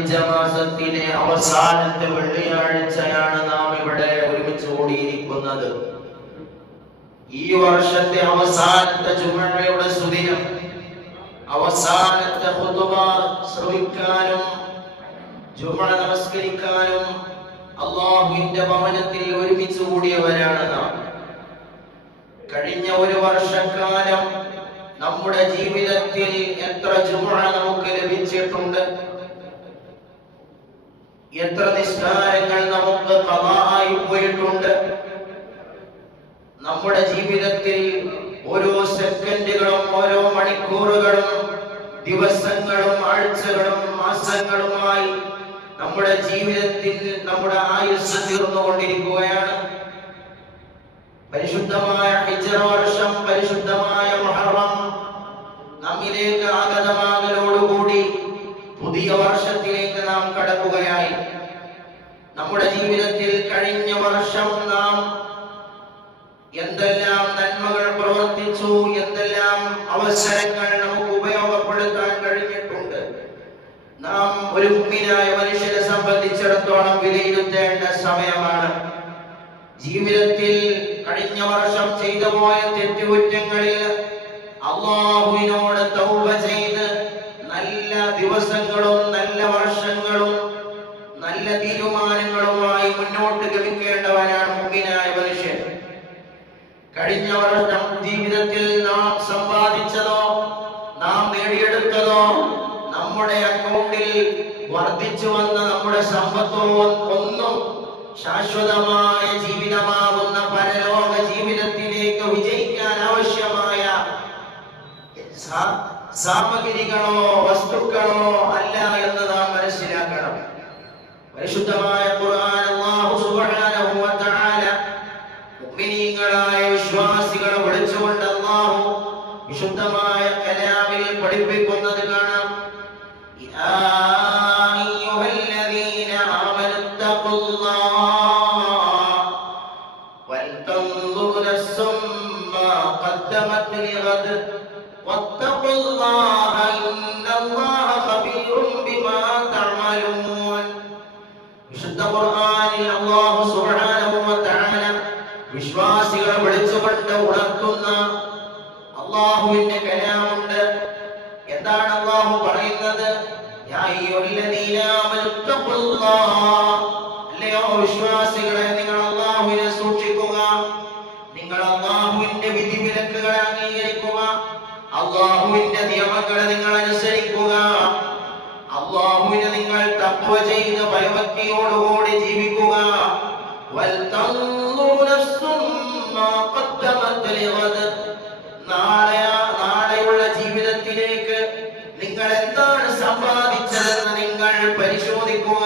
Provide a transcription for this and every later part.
ദുൽഹിജ്ജ മാസത്തിലെ അവസാനത്തെ വെള്ളിയാഴ്ചയാണ് നാം ഇവിടെ ഒരുമിച്ച് കൂടിയിരിക്കുന്നത്. ഈ വർഷത്തെ അവസാനത്തെ ജുമുഅയുടെ സുദിനം, അവസാനത്തെ ഖുതുബ ശ്രവിക്കാനും ജുമുഅ നമസ്കരിക്കാനും അല്ലാഹുവിന്റെ ഭവനത്തിൽ ഒരുമിച്ച് കൂടിയവരാണ് നാം. കഴിഞ്ഞ ഒരു വർഷക്കാലം നമ്മുടെ ജീവിതത്തിൽ എത്ര ജുമുഅ നമുക്ക് ലഭിച്ചിട്ടുണ്ട്, എത്ര നിസ്കാരങ്ങൾ നമുക്ക് ഖളാആയി പോയിട്ടുണ്ട്. നമ്മുടെ ജീവിതത്തിൽ ഓരോ സെക്കൻഡുകളും ഓരോ മണിക്കൂറുകളും ദിവസങ്ങളും ആഴ്ചകളും മാസങ്ങളുമായി നമ്മുടെ ജീവിതത്തിൽ നമ്മുടെ ആയുസ്സ് തീർന്നുകൊണ്ടിരിക്കുകയാണ്. പരിശുദ്ധമായ ഹിജ്റ വർഷം, പരിശുദ്ധമായ മുഹറം നമ്മിലേക്ക് ആഗതമാകലോടുകൂടി പുതിയ വർഷത്തിലേക്ക് നാം കടക്കുകയായി. നമ്മുടെ ജീവിതത്തിൽ കഴിഞ്ഞ വർഷം നാം എന്തെല്ലാം നന്മകൾ പ്രവർത്തിച്ചു, എന്തെല്ലാം അവസരങ്ങൾ നമുക്ക് ഉപയോഗപ്പെടുത്താൻ കഴിഞ്ഞിട്ടുണ്ട്. നാം ഒരു മുഅ്മിനായ മനുഷ്യനെ സംബന്ധിച്ചിടത്തോളം വിലയിരുത്തേണ്ട സമയമാണ്. ജീവിതത്തിൽ കഴിഞ്ഞ വർഷം ചെയ്തു പോയ തെറ്റുകുറ്റങ്ങളിൽ അല്ലാഹുവിനോട് തൗബ ചെയ്ത് നല്ല ദിവസങ്ങളും നല്ല വർഷങ്ങളും നല്ല തീരുമാനങ്ങളുമായി മുന്നോട്ട് ഗമിക്കേണ്ടവനാണ് മുഅ്മിനായ മനുഷ്യൻ. കഴിഞ്ഞ വർഷം ജീവിതത്തിൽ നാം സമ്പാദിച്ചതോ നാം നേടിയെടുത്തതോ നമ്മുടെ അക്കൗണ്ടിൽ വർദ്ധിച്ചു വന്ന നമ്മുടെ സമ്പത്തോ ഒന്നും ശാശ്വതമായ ജീവിതമാകുന്ന പരലോക ജീവിതത്തിലേക്ക് വിജയിക്കാൻ ആവശ്യമായ സാമഗ്രികളോ വസ്തുക്കളോ അല്ല എന്ന് നാം മനസ്സിലാക്കണം. പരിശുദ്ധമായ ഖുർആൻ അല്ലാഹു സുബ്ഹാനഹു വ തആല മുഅ്മിനീങ്ങളായ വിശ്വാസികളെ വിളിച്ചുകൊണ്ട് അല്ലാഹു വിശുദ്ധമായ കലാമിൽ പഠിപ്പിക്കുന്നത് കാണാം. യാ അയ്യുഹല്ലദീന ആമനുത്തഖുല്ലാഹ വൽതൻദുർ നഫ്സും മാ ഖദ്ദമത് ലിഗദ് വത്തഖുല്ലാഹ ഇന്നല്ലാഹ ഖബീറുൻ ബിമാ തഅമലൂൻ. വിശുദ്ധ ഖുർആനിൽ അല്ലാഹു സുബ്ഹാനഹു വ തആല വിശ്വാസികളെ വിളിച്ചുകൊണ്ട് ഉണർത്തുന്ന അല്ലാഹുവിന്റെ കലാമുണ്ട്. എന്താണ് അല്ലാഹു പറയുന്നത്? യാ അയ്യുഹല്ലദീന ആമനുത്തഖുല്ലാഹ, അല്ലയോ വിശ്വാസികളെ, നിങ്ങൾ അല്ലാഹുവിനെ സൂക്ഷിക്കുക, നിങ്ങൾ അല്ലാഹുവിന്റെ വിധിവിലക്കുകളെ അംഗീകരിക്കുക, അല്ലാഹുവിന്റെ നിയമങ്ങളെ നിങ്ങൾ അനുസരിക്കുക, അല്ലാഹുവിനെ നിങ്ങൾ തഖ്വ ചെയ്ത് ഭയഭക്തിയോടുകൂടി ജീവിക്കുക. വൽതൻദുർ നഫ്സും മാ ഖദ്ദമത് ലിഗദ്, നാളെയുള്ള ജീവിതത്തിലേക്ക് നിങ്ങൾ എന്താണ് സമ്പാദിച്ചതെന്ന് നിങ്ങൾ പരിശോധിക്കുക.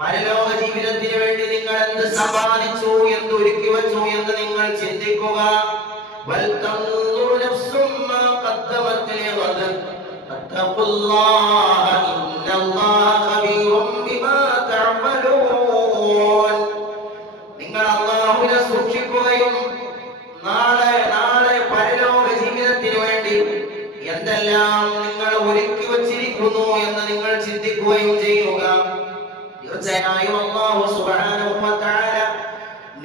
പരലോക ജീവിതത്തിന് വേണ്ടി നിങ്ങൾ എന്ത് സമ്പാദിച്ചു, എന്ത് ഒരുക്കി വെച്ചു എന്ന് നിങ്ങൾ ചിന്തിക്കുക. വൽതൻദുർ നഫ്സും മാ ഖദ്ദമത് ലിഗദ് വത്തഖുല്ലാഹ ഇന്നല്ലാഹ ഖബീറുൻ ബിമാ തഅമലൂൻ. നിങ്ങൾ അല്ലാഹുവിനെ സൂക്ഷിക്കുകയും നാളെ പരലോക ജീവിതത്തിന് വേണ്ടി എന്തെല്ലാം നിങ്ങൾ ഒരുക്കി വച്ചിരിക്കുന്നു എന്ന് നിങ്ങൾ ചിന്തിക്കുകയും ചെയ്യുക. തീർച്ചയായും അല്ലാഹു സുബ്ഹാനഹു വ തആല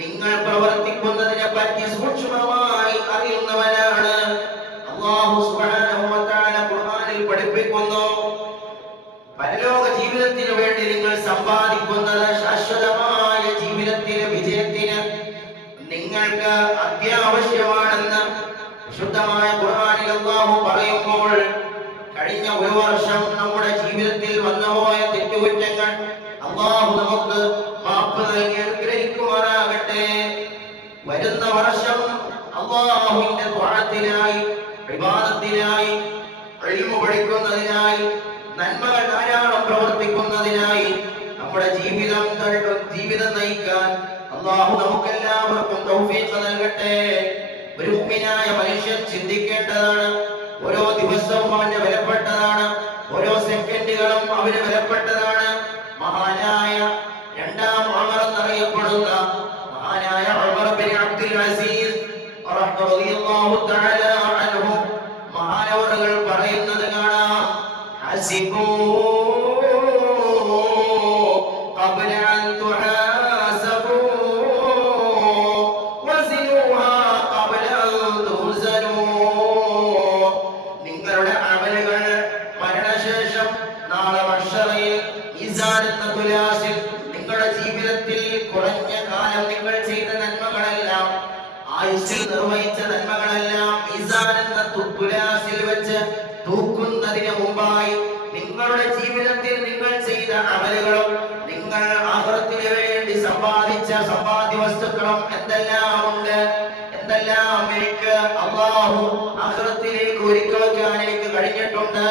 നിങ്ങൾ പ്രവർത്തിക്കുന്നതിനെ പറ്റി സൂക്ഷ്മമായി അറിയുന്നവനാണ്. അല്ലാഹു സുബ്ഹാനഹു വ തആല ഖുർആനിൽ പഠിപ്പിക്കുന്നു, പരലോക ജീവിതത്തിന് വേണ്ടി നിങ്ങൾ സമ്പാദിക്കുന്നത് ശാശ്വതമായ ജീവിതത്തിലെ വിജയത്തിന് നിങ്ങൾക്ക് അത്യാവശ്യമാണെന്ന് വിശുദ്ധമായ ഖുർആനിൽ അല്ലാഹു പറയുമ്പോൾ, കഴിഞ്ഞ ഒരു വർഷം നമ്മുടെ ജീവിതത്തിൽ വന്നുപോയ തെറ്റുകുറ്റങ്ങൾ അല്ലാഹു നമുക്ക് മാപ്പ് നൽകി അനുഗ്രഹിക്കുമാറാകട്ടെ. വരുന്ന വർഷം അല്ലാഹുവിന്റെ ത്വഅത്തിനായി, ഇബാദത്തിനായി, ഇൽമു പഠിക്കുന്നതിനായി, നന്മകൾ ധാരാളം പ്രവർത്തിക്കുന്നതിനായി നമ്മുടെ ജീവിതം നയിക്കാൻ അല്ലാഹു നമുക്കെല്ലാവർക്കും തൗഫീഖ് നൽകട്ടെ. ഒരു മുഅ്മിനായ മനുഷ്യൻ ചിന്തിക്കേണ്ടതാണ്, ഓരോ ദിവസവും അവന്റെ വിലപ്പെട്ടതാണ്, ഓരോ സെക്കൻഡുകളും അവന് വിലപ്പെട്ടതാണ്. മഹാനായ രണ്ടാം ഉമർ എന്നറിയപ്പെടുന്ന മഹാനായ ഉമർ ബിൻ അബ്ദുൽ അസീസ് റളിയല്ലാഹു തആല അൻഹു മഹാനവറുകൾ പറയുന്നത് കാണാം. ഹസിബൂ നാളെ മഹ്ശറിൽ മീസാൻ എന്ന തുലാസിൽ നിങ്ങളുടെ ജീവിതത്തിൽ കുറഞ്ഞ കാലം നിങ്ങൾ ചെയ്ത നന്മകളെല്ലാം, ആയുസ്സിൽ നിർവഹിച്ച നന്മകളെല്ലാം മീസാൻ എന്ന തുലാസിൽ വെച്ച് തൂക്കുന്നതിന് മുമ്പായി നിങ്ങളുടെ ജീവിതത്തിൽ നിങ്ങൾ ചെയ്ത അമലുകളും നിങ്ങൾ ആഖിറത്തിന് വേണ്ടി സമ്പാദിച്ച സമ്പാദ്യ വസ്തുക്കളും എന്തെല്ലാം ഉണ്ട്, എന്തെല്ലാം എനിക്ക് അല്ലാഹു ആഖിറത്തിലേക്ക് ഒരുക്കി വെക്കാൻ എനിക്ക് കഴിഞ്ഞിട്ടുണ്ട്,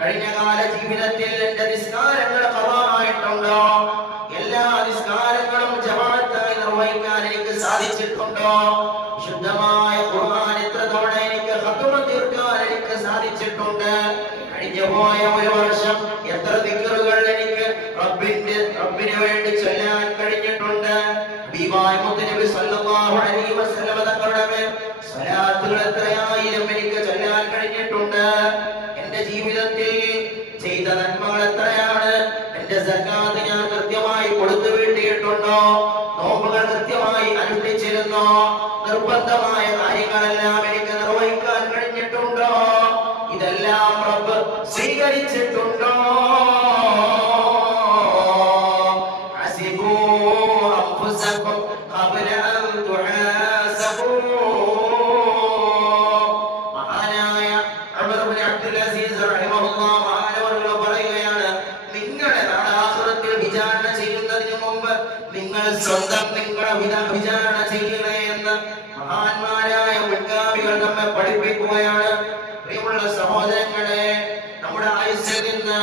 കഴിഞ്ഞ കാല ജീവിതത്തിൽ എന്റെ നിസ്കാരങ്ങൾ ഖളാആയിട്ടുണ്ടോ, എല്ലാ നിസ്കാരങ്ങളും ജമാഅത്തായി നിർവഹിക്കാൻ എനിക്ക് സാധിച്ചിട്ടുണ്ടോ, ശുദ്ധമായ ഖുർആൻ എത്ര തവണ എനിക്ക് ഖത്മ തീർക്കാൻ എനിക്ക് സാധിച്ചിട്ടുണ്ട്, കഴിഞ്ഞു പോയ ഒരു വർഷം എത്ര ദിക്റുകൾ എനിക്ക് റബ്ബിന് വേണ്ടി ചൊല്ലാൻ കഴിഞ്ഞിട്ടുണ്ട്, ഹബീബായ മുത്തുനബി സല്ലല്ലാഹു അലൈഹി വസല്ലം തങ്ങളുടെ മേൽ സ്വലാത്തുകൾ എത്രയായിരം എനിക്ക് ചൊല്ലാൻ കഴിഞ്ഞിട്ടുണ്ട്, എന്റെ ജീവിതത്തിൽ ചെയ്ത നന്മകൾ എത്രയാണ്, എന്റെ സക്കാത്ത് ഞാൻ കൃത്യമായി കൊടുത്തു വീട്ടിയിട്ടുണ്ടോ, നോമ്പുകൾ കൃത്യമായി അനുഷ്ഠിച്ചിരുന്നോ, നിർബന്ധമായ കാര്യങ്ങളെല്ലാം എനിക്ക് നിർവഹിക്കാൻ കഴിഞ്ഞിട്ടുണ്ടോ, ഇതെല്ലാം റബ്ബ് സ്വീകരിച്ചിട്ടുണ്ടോ? മഹാനായ ഉമർ ഇബ്നു അബ്ദുൽ അസീസ് റഹിമഹുല്ലാഹ് മഹാനവർകൾ പറയുകയാണ്, നിങ്ങളെ നാളെ ആഖിറത്തിൽ വിചാരണ ചെയ്യുന്നതിന് മുമ്പ് നിങ്ങൾ സ്വന്തം നിങ്ങളെ വിചാരണ ചെയ്യണേ എന്ന് മഹാന്മാരായ മുൻഗാമികൾ നമ്മെ പഠിപ്പിക്കുകയാണ്. പ്രിയമുള്ള സഹോദരങ്ങളെ, നമ്മുടെ ആയുസ്സിൽ നിന്ന്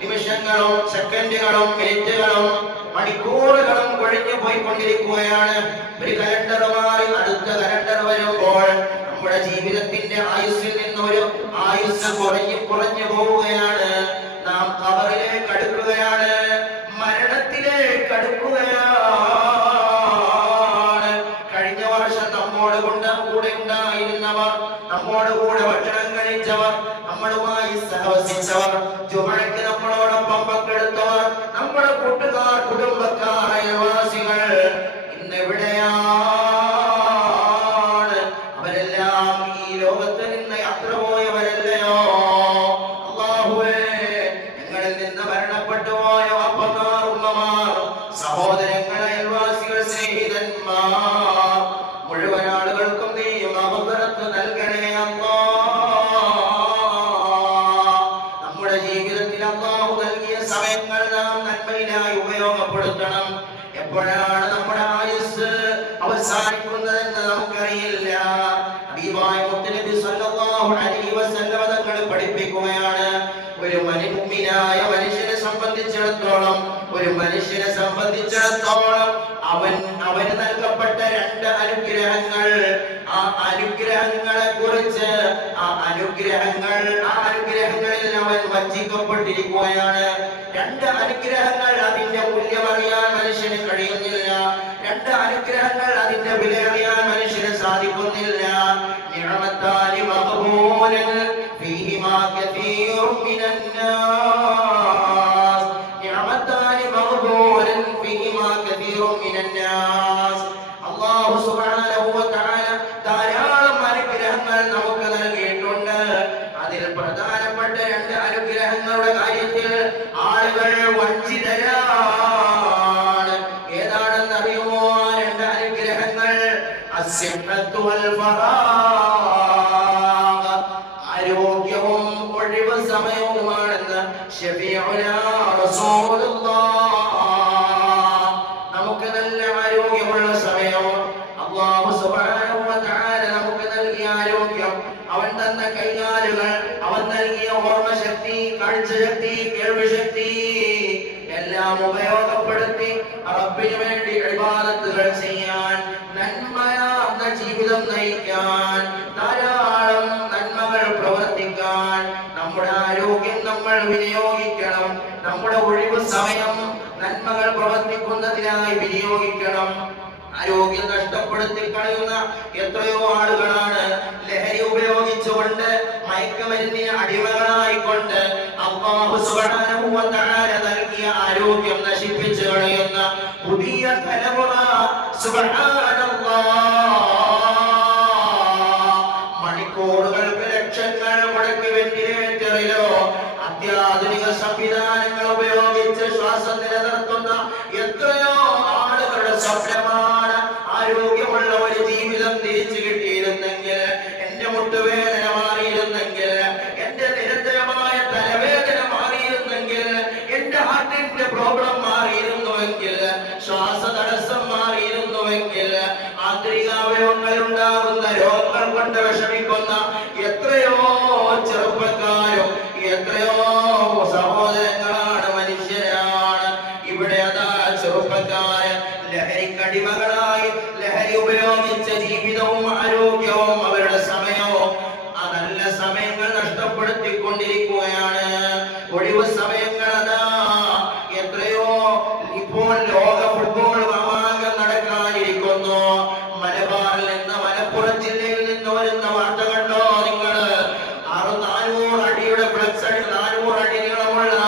നിമിഷങ്ങളും സെക്കൻഡുകളും മിനിറ്റുകളും മണിക്കൂറുകളും കൊഴിഞ്ഞു പോയിക്കൊണ്ടിരിക്കുകയാണ്. ഒരു കലണ്ടർ മാറി അടുത്ത കലണ്ടർ വരുമ്പോൾ നമ്മുടെ ജീവിതത്തിന്റെ ആയുസ്സിൽ നിന്ന് ഒരു ആയുസ് കുറഞ്ഞു പോവുകയാണ്. നാം ഖബറിലേക്ക് അടുക്കുകയാണ്, മരണത്തിലേക്ക് അടുക്കുകയാണ്. കഴിഞ്ഞ വർഷം നമ്മോട് കൂടെ ഉണ്ടായിരുന്നവർ, നമ്മോട് കൂടെ ഭക്ഷണം കഴിച്ചവർ, നമ്മളുമായി സഹവസിച്ചവർ, ജുമഅക്ക് നമ്മളോടൊപ്പം പങ്കെടുത്തവർ, നമ്മുടെ കൂട്ടുകാർ, കുടുംബക്കാർ, അയൽവാസികൾ ഇന്നെവിടെയാണ്? അവരെല്ലാം ഈ ലോകത്ത് നിന്ന് യാത്ര പോയവരല്ലയോ? അല്ലാഹുവേ, ഞങ്ങളിൽ നിന്ന് മരണപ്പെട്ടു പോയ വാപ്പമാർ, ഉമ്മമാർ, സഹോദരങ്ങൾ, അയൽവാസികൾ, സ്നേഹിതന്മാർ, മുഴുവൻ ആളുകൾക്കും നീ മഗ്ഫിറത്ത് നൽകണേ അല്ലാഹ്. നമ്മുടെ ജീവിതത്തിൽ അല്ലാഹു നൽകിയ സമയങ്ങൾ നാം നന്മയിലായി ഉപയോഗപ്പെടുത്തണം. എപ്പോഴാണ് നമ്മുടെ ആയുസ് അവസാനിക്കുന്നതെന്ന് നമുക്കറിയില്ല. ഹബീബായ മുത്തുനബി സല്ലല്ലാഹു അലൈഹി വസല്ലം തങ്ങൾ പഠിപ്പിക്കുകയാണ്, ഒരു മുഅ്മിനായ മനുഷ്യനെ സംബന്ധിച്ചിടത്തോളം അവന് നൽകപ്പെട്ട രണ്ട് അനുഗ്രഹങ്ങൾ, ആ അനുഗ്രഹങ്ങളെ കുറിച്ച് ആ അനുഗ്രഹങ്ങളിൽ അവൻ വഞ്ചിക്കപ്പെട്ടിരിക്കുകയാണ്. രണ്ട് അനുഗ്രഹങ്ങൾ, അതിന്റെ മൂല്യം അറിയാൻ മനുഷ്യന് കഴിയുന്നില്ല. രണ്ട് അനുഗ്രഹങ്ങൾ, അതിന്റെ വില അറിയാൻ മനുഷ്യന് സാധിക്കുന്നില്ല. നിഅമത്താനി മഖ്ബൂലൻ ഫീഹിമാ കസീറുൻ മിനന്നാസ്. നിഅമത്താനി മഖ്ബൂലൻ ഫീഹിമാ കസീറുൻ മിനന്നാസ്. അല്ലാഹു സുബ്ഹാനഹു വ തആല ധാരാളം അനുഗ്രഹങ്ങൾ നമുക്ക് നൽകിയിട്ടുണ്ട്. അതിൽ പ്രധാനപ്പെട്ട രണ്ട് അനുഗ്രഹങ്ങളുടെ കാര്യത്തിൽ ആളുകൾ വഞ്ചിതരാണ്. ഏതാണെന്ന് അറിയുമോ ആ രണ്ട് അനുഗ്രഹങ്ങൾ? അസ്സിഹ്ഹത്തു വൽ ഫറാഗ്, ആരോഗ്യവും ഒഴിവ് സമയവുമാണെന്ന് ശഫീഉനാ റസൂലുള്ളാഹ്. നമുക്ക് നല്ല ആരോഗ്യമുള്ള സമയം അല്ലാഹു സുബ്ഹാനഹു വ തആല നമുക്ക് നൽകിയ ആരോഗ്യം, അവൻ തന്ന കൈകാലുകൾ, അവൻ നൽകിയ ഓർമ്മശക്തി, കാഴ്ചശക്തി, കേൾവിശക്തി എല്ലാം ഉപയോഗപ്പെടുത്തി റബ്ബിന് വേണ്ടി ഇബാദത്തുകൾ ചെയ്യാൻ, നന്മയാർന്ന ജീവിതം നയിക്കാൻ, ധാരാളം നന്മകൾ പ്രവർത്തിക്കാൻ നമ്മുടെ ആരോഗ്യം നമ്മൾ വിനിയോഗിക്കണം. നമ്മുടെ ഒഴിവ് സമയം നന്മകൾ പ്രവർത്തിക്കുന്നതിനായി വിനിയോഗിക്കണം. ആരോഗ്യം നഷ്ടപ്പെടുത്തി കളയുന്ന എത്രയോ ആളുകളാണ് ലഹരി ഉപയോഗിച്ചുകൊണ്ട്, മയക്കുമരുന്നിന് അടിമകളായിക്കൊണ്ട് അല്ലാഹു സുബ്ഹാനഹു വ തആല നൽകിയ ആരോഗ്യം നശിപ്പിച്ചു കളയുന്ന പുതിയ തലമുറ. സുബ്ഹാനല്ലാഹ്, മണിക്കൂറുകൾക്ക് ലക്ഷങ്ങൾ മുടക്കി വെന്റിലേറ്ററിലോ അത്യാധുനിക സംവിധാനം ശ്വാസം നിലനിർത്തുന്ന എത്രയോ ആളുകളുടെ സ്വപ്നമാണ് ആരോഗ്യമുള്ള ഒരു ജീവിതം തിരിച്ചു കിട്ടിയിരുന്നെങ്കിൽ, എന്റെ മുട്ടുവേദന മാറിയിരുന്നെങ്കിൽ, എന്റെ നിരന്തരമായ തലവേദന മാറിയിരുന്നെങ്കിൽ, എന്റെ ഹാർട്ടിന്റെ പ്രോബ്ലം മാറിയിരുന്നുവെങ്കിൽ, ശ്വാസതടസ്സം മാറിയിരുന്നുവെങ്കിൽ, ആന്തരികാവയവങ്ങളിൽ ഉണ്ടാകുന്ന രോഗങ്ങൾ കൊണ്ട് വിഷമിക്കുന്ന എത്രയോ ചെറുപ്പക്കാരും എത്രയോ സഹോദരങ്ങളാണ്, മനുഷ്യരാണ്. ഇവിടെ അതാ ചെറുപ്പക്കാരൻ ലഹരിക്കടിമകളായി ലഹരി ഉപയോഗിച്ച ജീവിതവും ആരോഗ്യവും അവരുടെ സമയവും ആ നല്ല സമയങ്ങൾ നഷ്ടപ്പെടുത്തിക്കൊണ്ടിരിക്കുകയാണ്. ഒഴിവ് സമയങ്ങൾ അതാ എത്രയോ ഇപ്പോൾ ലോക ഫുട്ബോൾ മാമാങ്കം നടക്കാനിരിക്കുന്നു. മലബാറിൽ നിന്ന്, മലപ്പുറം ജില്ലയിൽ നിന്ന് വരുന്ന വാർത്ത കണ്ടോ നിങ്ങൾ? 400 അടിയുടെ ഫ്ലക്സ്, 400 അടി നീളമുള്ള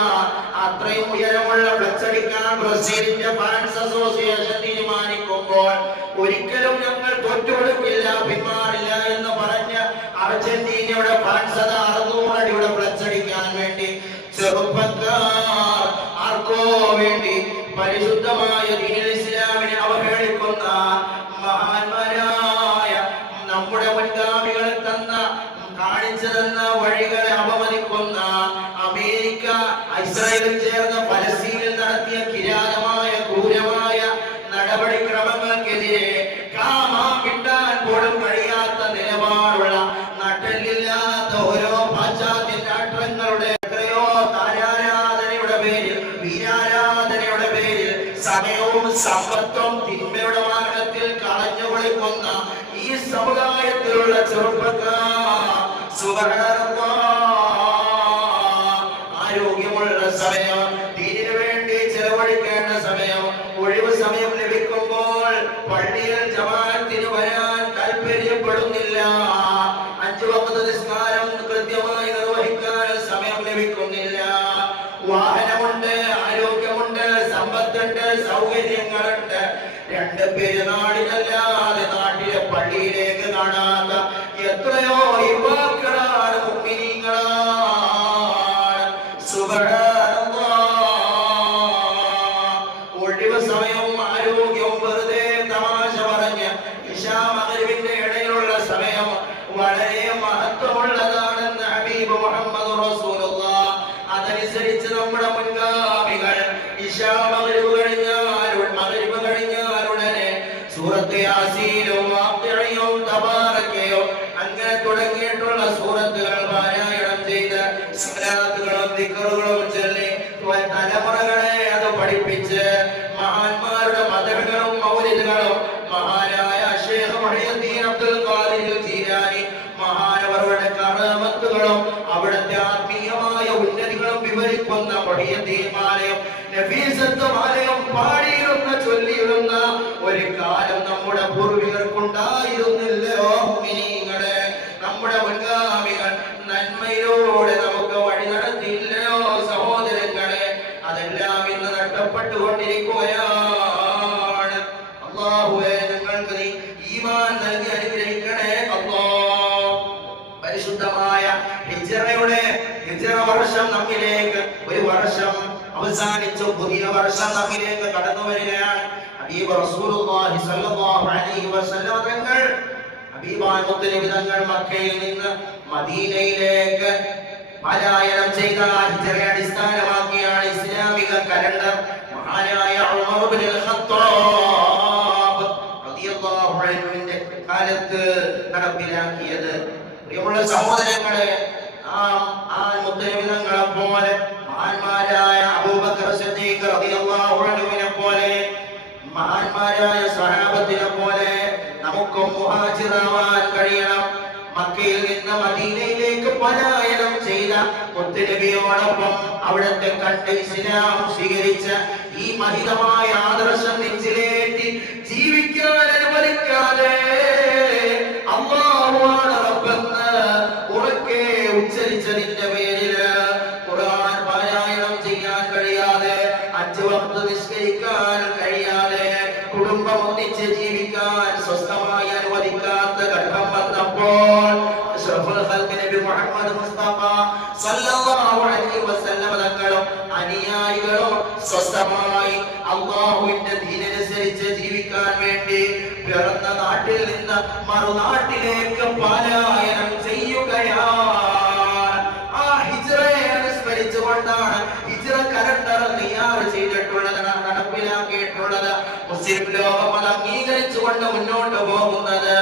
അത്രയും ഉയരമുള്ള ഫ്ലക്സ് അടിക്കാൻ ബ്രസീലിന്റെ ഫാൻസ് അസോസിയേഷൻ തീരുമാനിക്കുമ്പോൾ ഒരിക്കലും ഞങ്ങൾ തോറ്റുകൊടുക്കില്ല, പിന്മാറില്ല എന്ന് പറഞ്ഞ് അർജന്റീനയുടെ ഫാൻസ് അത് 600 അടിയുടെ ഫ്ലക്സ് അടിക്കാൻ വേണ്ടി ചെറുപ്പക്കാർ ആർക്കോ വേണ്ടി പരിശുദ്ധമായ ദീനുൽ ഇസ്ലാമിനെ അവഹേളിക്കുന്ന മഹാന്മാരായ നമ്മുടെ മുൻഗാമികൾ കാണിച്ചു തന്ന വഴികളെ അപമതിക്കുന്ന അമേരിക്ക, ഇസ്രായേൽ ചേർന്ന് പലസ്തീനിൽ നടത്തിയ കിരാതമായ ക്രൂരമായ നടപടിക്രമങ്ങൾക്കെതിരെ കാമാൻ പോലും കഴിയാത്ത നിലപാടുള്ള നട്ടലില്ലാത്ത ഓരോ പാശ്ചാത്യ രാഷ്ട്രങ്ങളുടെ എത്രയോ താരാരാധനയുടെ പേരിൽ, വീരാരാധനയുടെ പേരിൽ സമയവും സമ്പത്തും തിന്മയുടെ മാർഗത്തിൽ കളഞ്ഞു കുളിക്കുന്ന ഈ സമുദായത്തിലുള്ള ചെറുപ്പക്കാർ ആരോഗ്യമുള്ള സമയം, ദീനിനു വേണ്ടി ചെലവഴിക്കേണ്ട സമയം, ഒഴിവ് സമയം ലഭിക്കുമ്പോൾ പള്ളിയിൽ ജമാഅത്തിന് വരാൻ താല്പര്യപ്പെടുന്നില്ല. 5 വഖ്ത് നിസ്കാരം കൃത്യമായി നിർവഹിക്കാൻ സമയം ലഭിക്കുന്നില്ല. വാഹനമുണ്ട്, ആരോഗ്യമുണ്ട്, സമ്പത്തുണ്ട്, സൗകര്യങ്ങളുണ്ട്. 2 പെരുന്നാളിനല്ലാതെ നാട്ടിലെ പള്ളിയിലേക്ക് കാണാത്ത എത്രയോ യുവാക്കളാണ്, മുഅ്മിനീങ്ങളാണ്. സുബ്ഹാനല്ലാഹ്. ഒഴിവ് സമയവും ആരോഗ്യവും വെറുതെ തമാശ പറഞ്ഞ് ഇശാ മഗ്‌രിബിന്റെ ഇടയിലുള്ള സമയം വളരെ മഹത്വമുള്ളതാണെന്ന് ഹബീബ് മുഹമ്മദ് റസൂലുള്ളാഹ്. അതനുസരിച്ച് നമ്മുടെ മുൻഗാമികൾ ഇശാ മഗ്‌രിബ് കഴിഞ്ഞാൽ ഉടനെ സൂറത്ത് യാസീനും വാഖിഅയും തബാറകയും അങ്ങനെ തുടങ്ങിയിട്ടുള്ള സൂറത്തുകൾ പാരായണം ചെയ്ത് സ്വലാത്തുകളും ദിക്റുകളും ചൊല്ലി തലമുറകളെ അത് പഠിപ്പിച്ച് മഹാന്മാരുടെ മദഹുകളും മൗലിദുകളും മഹാനായ ശൈഖ് മുഹയ്യിദ്ദീൻ അബ്ദുൽ ഖാദിർ ജീലാനി മഹാനവരുടെ കറാമത്തുകളും അവിടുത്തെ ആത്മീയമായ ഉന്നതികളും വിവരിക്കുന്ന മുഹയ്യിദ്ദീൻ മാലയും നഫീസത്ത് മാലയും പാടിയിരുന്ന ചൊല്ലിയിരുന്ന ഒരു കാലം നമ്മുടെ പൂർവികർക്കുണ്ടായിരുന്നില്ലയോ മുഅ്മിനീങ്ങളെ? നമ്മുടെ മുൻഗാമികൾ നന്മയിലൂടെ നമുക്ക് വഴി നടത്തിയില്ലയോ സഹോദരങ്ങളെ? അതെല്ലാം ഇന്ന് നഷ്ടപ്പെട്ടുകൊണ്ടിരിക്കുകയാണ്. അല്ലാഹുവേ, ഞങ്ങൾക്ക് നീ ഈമാൻ നൽകി അനുഗ്രഹിക്കണേ അല്ലാഹ്. പരിശുദ്ധമായ ഹിജ്റ വർഷം നമ്മിലേക്ക്, ഒരു വർഷം അവസാനിച്ചു പുതിയ വർഷം നമ്മിലേക്ക് കടന്നു വരികയാണ്. ഹബീബ് റസൂലുള്ളാഹി സ്വല്ലല്ലാഹു അലൈഹി വസല്ലം തങ്ങൾ, ഹബീബായ മുത്തനബി തങ്ങൾ മക്കയിൽ നിന്ന് മദീനയിലേക്ക് പലായനം ചെയ്ത ഹിജ്റയെ അടിസ്ഥാനമാക്കിയാണ് ഇസ്ലാമിക കലണ്ടർ മഹാനായ ഉമർ ഇബ്നുൽ ഖത്താബ് റളിയല്ലാഹു അൻഹുവിന്റെ കാലത്ത് നടപ്പിലാക്കിയത്. പ്രിയമുള്ള സഹോദരങ്ങളെ, ആ മുത്തനബി തങ്ങളെ പോലെ മഹാന്മാരായ അബൂബക്കർ സിദ്ദീഖ് റളിയല്ലാഹു അൻഹുവിനെ പോലെ മഹാന്മാരായ സ്വഹാബത്തിനെ പോലെ നമുക്കും മുഹാജിറാവാൻ കഴിയണം. മക്കയിൽ നിന്ന് മദീനയിലേക്ക് പലായനം ചെയ്ത മുത്തുനബിയോടൊപ്പം അവിടത്തെ കണ്ട് ഇസ്ലാം സ്വീകരിച്ച ഈ മഹിതമായ ആദർശം നെഞ്ചിലേറ്റി ജീവിക്കാൻ അനുവദിക്കാതെ അല്ലാഹുവാണ് റബ്ബെന്ന് ഉറക്കെ ഉച്ചരിച്ചതിന്റെ പേരില് ഖുർആൻ പാരായണം ചെയ്യാൻ കഴിയാതെ, 5 വഖ്ത് നിസ്കരിക്കാൻ കഴിയാതെ, കുടുംബം ഒന്നിച്ച് ജീവിക്കാൻ സ്വസ്ഥമായി അനുവദിക്കാത്ത ഘട്ടം വന്നപ്പോൾ അഷ്റഫുൽ ഖൽഖ് നബി മുഹമ്മദ് മുസ്തഫ സല്ലല്ലാഹു അലൈഹി വസല്ലം തങ്ങളും അനുയായികളും സ്വസ്ഥമായി അല്ലാഹുവിന്റെ ദീനനുസരിച്ച് ജീവിക്കാൻ വേണ്ടി പിറന്ന നാട്ടിൽ നിന്ന് മറുനാട്ടിലേക്ക് പലായനം ചെയ്യുകയാണ്. ആ ഹിജ്റയെ അനുസ്മരിച്ചുകൊണ്ടാണ് ഹിജ്റ കലണ്ടർ തയ്യാർ ചെയ്തിട്ടുള്ളത്, നടപ്പിലാക്കിയിട്ടുള്ളത്. മുസ്ലിം ലോകം അത് അംഗീകരിച്ചുകൊണ്ട് മുന്നോട്ട് പോകുന്നത്.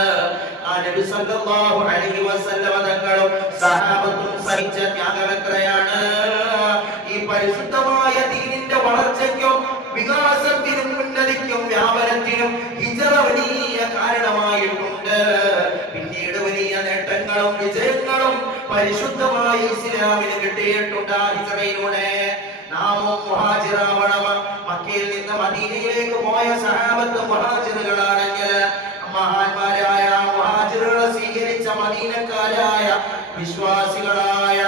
ആ നബി സല്ലല്ലാഹു അലൈഹി വസല്ലം തങ്ങളും സഹാബത്തും സഹിച്ച ത്യാഗം എത്രയാണ്! ഈ പരിശുദ്ധമായ ദീനിന്റെ വളർച്ചയ്ക്കും വികാസത്തിനും ഉന്നതിക്കും വ്യാപനത്തിനും ഹിജ്റ വലിയ കാരണമായിട്ടുണ്ട്. പിന്നീട് വലിയ നേട്ടങ്ങളും വിജയങ്ങളും പരിശുദ്ധമായ ഇസ്ലാമിന് കിട്ടിയിട്ടുണ്ട് ഹിജ്റയിലൂടെ. നാമും മുഹാജിറാവണം. മക്കയിൽ നിന്ന് മദീനയിലേക്ക് പോയ സഹാബത്ത് മുഹാജിറുകളാണെങ്കിൽ മഹാന്മാരായ മുഹാജിറുകളെ സ്വീകരിച്ച മദീനക്കാരായ വിശ്വാസികളായ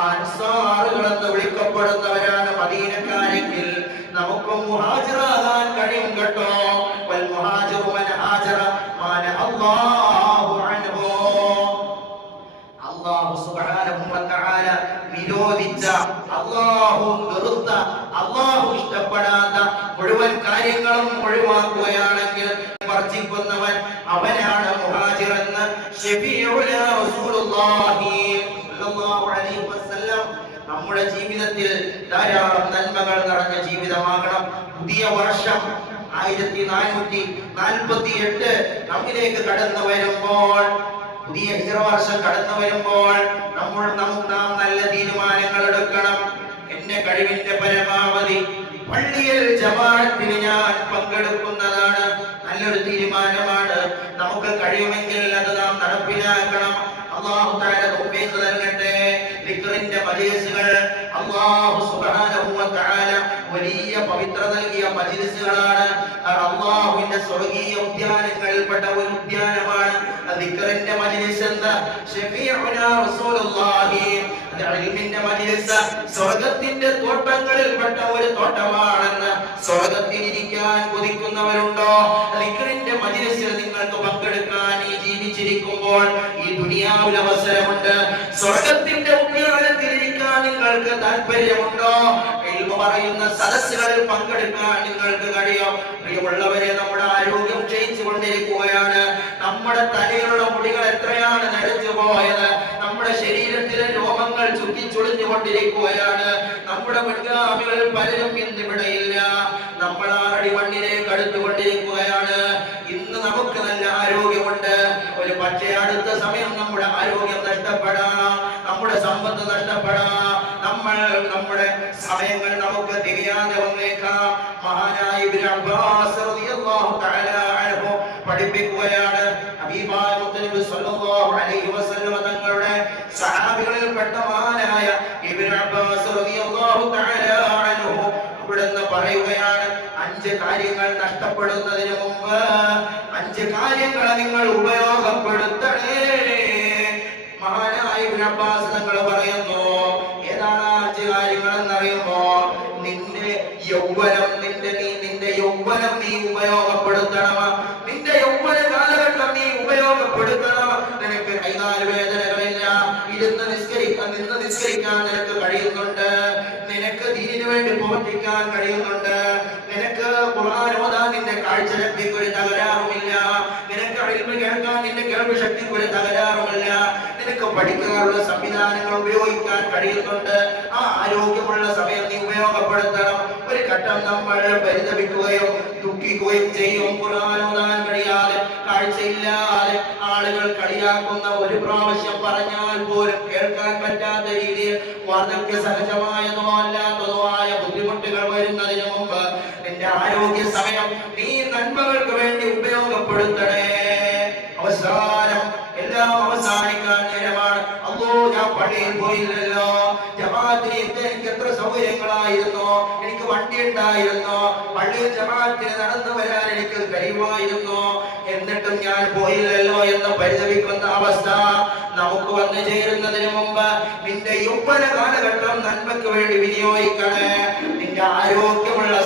അൻസാറുകൾ എന്ന് വിളിക്കപ്പെടുന്നവരാണ് മദീനക്കാരെങ്കിൽ നമുക്കും മുഹാജിറാകാൻ കഴിയും കേട്ടോ. വൽ മുഹാജിറു മൻ ഹാജറ മാ നഹല്ലാഹു അൻഹു. അല്ലാഹു സുബ്ഹാനഹു വ തആല വിരോധിച്ച, അല്ലാഹു വെറുത്ത, അല്ലാഹു ഇഷ്ടപ്പെടാത്ത മുഴുവൻ കാര്യങ്ങളും ഒഴിവാക്കുകയാണെങ്കിൽ വർജിക്കുന്നവൻ അവനാണ് മുഹാജിർ എന്ന് ശഫീഉനാ റസൂലുള്ളാഹി സ്വല്ലല്ലാഹു അലൈഹി വസല്ലം. നമ്മുടെ ജീവിതത്തിൽ ധാരാളം നന്മകൾ നിറഞ്ഞ ജീവിതമാകണം. പുതിയ വർഷം 1448 നമ്മിലേക്ക് കടന്നു വരുമ്പോൾ, പുതിയ ഹിജ്റ വർഷം കടന്നു വരുമ്പോൾ നാം നല്ല തീരുമാനങ്ങൾ എടുക്കണം. എന്റെ കഴിവിന്റെ പരമാവധി പള്ളിയിൽ ജമാഅത്തിന് ഞാൻ പങ്കെടുക്കുന്നതാണ് നല്ലൊരു തീരുമാനമാണ്. നമുക്ക് കഴിയുമെങ്കിൽ അത് നാം നടപ്പിലാക്കണം. അല്ലാഹു തആല തൗഫീഖ് നൽകട്ടെ. ദിക്റിന്റെ മജ്‌ലിസുകൾ അല്ലാഹു സുബ്ഹാനഹു വ തആല വലിയ പവിത്ര നൽകിയ മജ്‌ലിസുകളാണ്. അല്ലാഹുവിന്റെ സ്വർഗ്ഗീയ ഉദ്യാനങ്ങളിൽപ്പെട്ട ഒരു ഉദ്യാനമാണ് ദിക്റിന്റെ മജ്‌ലിസ്. എന്താ ശഫീഉനാ റസൂലുള്ളാഹി. ഇൽമിന്റെ മജ്‌ലിസ് സ്വർഗ്ഗത്തിന്റെ തോട്ടങ്ങളിൽപ്പെട്ട ഒരു തോട്ടമാണെന്ന് സ്വർഗ്ഗത്തിൽ ഇരിക്കാൻ കൊതിക്കുന്നവരുണ്ടോ? ദിക്റിന്റെ മജ്‌ലിസിൽ നിങ്ങൾക്ക് പങ്കെടുക്കാൻ ഈ ജീവിച്ചിരിക്കുമ്പോൾ ഈ ദുനിയാവിൽ അവസരമുണ്ട്. സ്വർഗ്ഗത്തിന്റെ ഉദ്യാനത്തിൽ ഇരിക്കാൻ നിങ്ങൾക്ക് താല്പര്യമുണ്ടോ? ഇൽമു പറയുന്ന സദസ്സുകളിൽ പങ്കെടുക്കാൻ നിങ്ങൾക്ക് കഴിയും. പ്രിയമുള്ളവരെ, നമ്മുടെ ആരോഗ്യം ക്ഷയിച്ചു കൊണ്ടിരിക്കുകയാണ്. നമ്മുടെ തലയിലുള്ള മുടികൾ എത്രയാണ് നരച്ചു പോയത്. നമ്മുടെ ശരീരത്തിലെ രോമങ്ങൾ ചുക്കിച്ചുളിഞ്ഞുകൊണ്ടിരിക്കുകയാണ്. നമ്മുടെ മുൻഗാമികളിൽ പലരും ഇന്നിവിടെയില്ല. നമ്മൾ ആറടി മണ്ണിലേക്ക് അടുത്തുകൊണ്ടിരിക്കുകയാണ്. ഇന്ന് നമുക്ക് നല്ല ആരോഗ്യമുണ്ട്. ഒരു പക്ഷേ അടുത്ത സമയം നമ്മുടെ ആരോഗ്യം നഷ്ടപ്പെടാം, നമ്മുടെ സമ്പത്ത് നഷ്ടപ്പെടാം, നമ്മുടെ സമയങ്ങൾ നമുക്ക് തികയാതെ വന്നേക്കാം. മഹാനായ ഇബ്നു അബ്ബാസ് റളിയല്ലാഹു തആല അൻഹു പഠിപ്പിക്കുകയാണ്. ഹബീബായ മുത്തനബി സ്വല്ലല്ലാഹു അലൈഹി വസല്ലം തങ്ങളുടെ സഹാബികളിൽപ്പെട്ട മഹാനായ ഇബ്നു അബ്ബാസ് റളിയല്ലാഹു തആല അൻഹു ഇവിടുന്ന് പറയുകയാണ്, 5 കാര്യങ്ങൾ നഷ്ടപ്പെടുന്നതിന് മുമ്പ് 5 കാര്യങ്ങൾ നിങ്ങൾ ഉപയോഗപ്പെടുത്തണേ. മഹാനായ ഇബ്നു അബ്ബാസ് തങ്ങൾ പറയുന്നു, ഏതാണ് 5 കാര്യങ്ങൾ എന്നറിയുമോ? നിന്റെ യൗവനം നീ ഉപയോഗപ്പെടുത്തണം. നിന്റെ യൗവന കാലഘട്ടം നീ ഉപയോഗപ്പെടുത്തണം. നിനക്ക് കൈകാല് വേദനകളില്ല. നിന്ന് നിസ്കരിക്കാൻ നിനക്ക് കഴിയുന്നുണ്ട്. നിനക്ക് ദീനിനു വേണ്ടി പ്രവർത്തിക്കാൻ കഴിയുന്നുണ്ട്. നിനക്ക് ഖുർആൻ ഓതാൻ നിന്റെ കാഴ്ചശക്തിക്ക് ഒരു തകരാറുമില്ല. നിനക്ക് ഇൽമു കേൾക്കാൻ നിന്റെ കേൾവി ശക്തിക്ക് ഒരു തകരാറുമില്ല. നിനക്ക് പഠിക്കാനുള്ള സംവിധാനങ്ങൾ ഉപയോഗിക്കാൻ കഴിയുന്നുണ്ട്. ആ ആരോഗ്യമുള്ള സമയം നീ ഉപയോഗപ്പെടുത്തണം. ഒരു ഘട്ടം നമ്മൾ പരിതപിക്കുകയും ദുഃഖിക്കുകയും ചെയ്യും. ഖുർആൻ ഓതാൻ കഴിയാതെ, കാഴ്ചയില്ലാതെ ആളുകൾ കളിയാക്കുന്ന, ഒരു പ്രാവശ്യം പറഞ്ഞാൽ പോലും കേൾക്കാൻ പറ്റാത്ത രീതിയിൽ വാർദ്ധക്യ സഹജമായതോ അല്ലാത്തതോ ആയ ബുദ്ധിമുട്ടുകൾ വരുന്നതിന് മുമ്പ് നിന്റെ ആരോഗ്യ സമയം നീ നന്മകൾക്ക് വേണ്ടി ഉപയോഗപ്പെടുത്തണേ. അവസാനം എല്ലാം അവസാനിക്കാൻ നേരമാണ്. അല്ലോ, ഞാൻ പള്ളിയിൽ പോയില്ലല്ലോ. ജമാഅത്തിന് എനിക്ക് എത്ര സൗകര്യങ്ങളായിരുന്നു. എനിക്ക് വണ്ടി ഉണ്ടായിരുന്നു. പള്ളിയിൽ ജമാഅത്തിന് നടന്നു വരാൻ എനിക്ക് കഴിയുമായിരുന്നു. എന്നിട്ടും ഞാൻ പോയില്ലല്ലോ എന്ന് പരിതപിക്കുന്ന അവസ്ഥ നമുക്ക് വന്നു ചേരുന്നതിന് മുമ്പ് നിന്റെ യൗവന കാലഘട്ടം നന്മയ്ക്ക് വേണ്ടി വിനിയോഗിക്കണേ. നിന്റെ ആരോഗ്യമുള്ള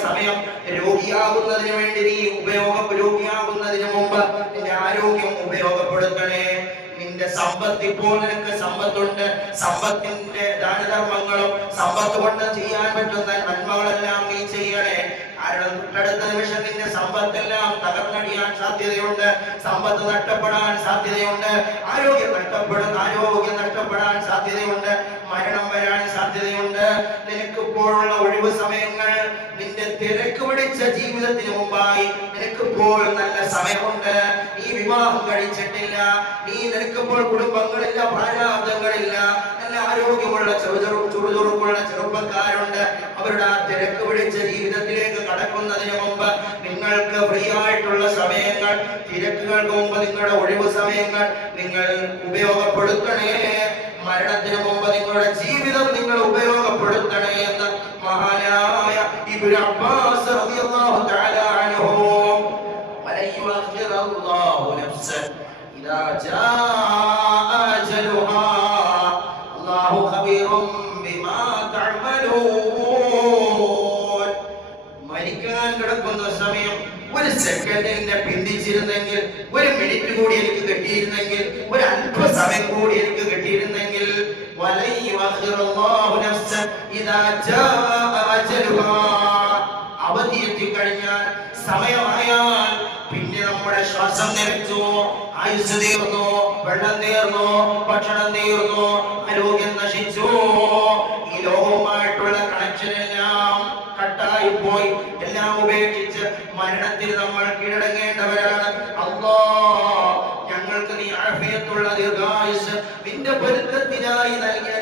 സമയം രോഗിയാകുന്നതിന് വേണ്ടി നീ രോഗിയാകുന്നതിന് മുമ്പ് നിന്റെ ആരോഗ്യം ഉപയോഗപ്പെടുത്തണേ. നിന്റെ സമ്പത്ത് ഇപ്പോൾ നിനക്ക് സമ്പത്തുണ്ട്, സമ്പത്തിന്റെ ദാനധർമ്മങ്ങളും സമ്പത്ത് കൊണ്ട് ചെയ്യാൻ പറ്റുന്ന നന്മകളെല്ലാം നീ ചെയ്യണേ. കാരണം തൊട്ടടുത്ത നിമിഷം നിന്റെ സമ്പത്തെല്ലാം തകർന്നടിയാൻ സാധ്യതയുണ്ട്, സമ്പത്ത് നഷ്ടപ്പെടാൻ സാധ്യതയുണ്ട്, ആരോഗ്യം നഷ്ടപ്പെടാൻ സാധ്യതയുണ്ട്, മരണം വരാൻ സാധ്യതയുണ്ട്. നിനക്കിപ്പോഴുള്ള ഒഴിവ് സമയങ്ങൾ, നിന്റെ തിരക്ക് പിടിച്ച ജീവിതത്തിന് മുമ്പായി നിനക്കിപ്പോൾ നല്ല സമയമുണ്ട്. നീ വിവാഹം കഴിച്ചിട്ടില്ല, നിനക്കിപ്പോൾ കുടുംബങ്ങളില്ല, പ്രാരാബ്ദങ്ങളില്ല, നല്ല ആരോഗ്യമുള്ള ചുറുചുറുക്കുള്ള ചെറുപ്പക്കാരുണ്ട്. അവരുടെ ആ തിരക്ക് പിടിച്ച ജീവിതത്തിലേക്ക് കടക്കുന്നതിന് മുമ്പ് നിങ്ങൾക്ക് ഫ്രീ ആയിട്ടുള്ള സമയങ്ങൾ, തിരക്കുകൾക്ക് മുമ്പ് നിങ്ങളുടെ ഒഴിവ് സമയങ്ങൾ നിങ്ങൾ ഉപയോഗപ്പെടുത്തണേ. മരണത്തിന് മുമ്പ് നിങ്ങളുടെ ജീവിതം നിങ്ങൾ ഉപയോഗപ്പെടുത്തണേ എന്ന് മഹാനായ ഇബ്നു അബ്ബാസ് റളിയല്ലാഹു തആല അൻഹു വലയുഅഖിറല്ലാഹു നഫ്സൻ ഇദാ ജാഅ അജലുഹാ അല്ലാഹു ഖബീറും ബിമാ തഅമലൂൻ. മരിക്കാൻ കിടക്കുന്ന സമയം ഒരു സെക്കൻഡിനെ പിന്തിച്ചിരുന്നെങ്കിൽ, ഒരു മിനിറ്റ് കൂടി എനിക്ക് കിട്ടിയിരുന്നെങ്കിൽ, ഒരു അല്പസമയം കൂടി എനിക്ക് കിട്ടിയിരുന്നെങ്കിൽ, അവധി എത്തിക്കഴിഞ്ഞാൽ, സമയമായാൽ പിന്നെ നമ്മുടെ ശ്വാസം നിലച്ചു, ആയുസ് തീർന്നു, വെള്ളം തീർന്നു, ഭക്ഷണം തീർന്നു, ആരോഗ്യം നശിച്ചു. ഈ ലോകവുമായിട്ടുള്ള കണക്ഷൻ എല്ലാം കട്ടായി പോയി. എല്ലാം ഉപേക്ഷിച്ച് മരണത്തിൽ നമ്മൾ കീഴടങ്ങേണ്ടവരാണ്. അല്ലാഹ് ഞങ്ങൾക്ക് നീ ആഫിയത്തുള്ള ദീർഘായുസ് നിന്റെ പൊരുത്തത്തിനായി നൽകിയ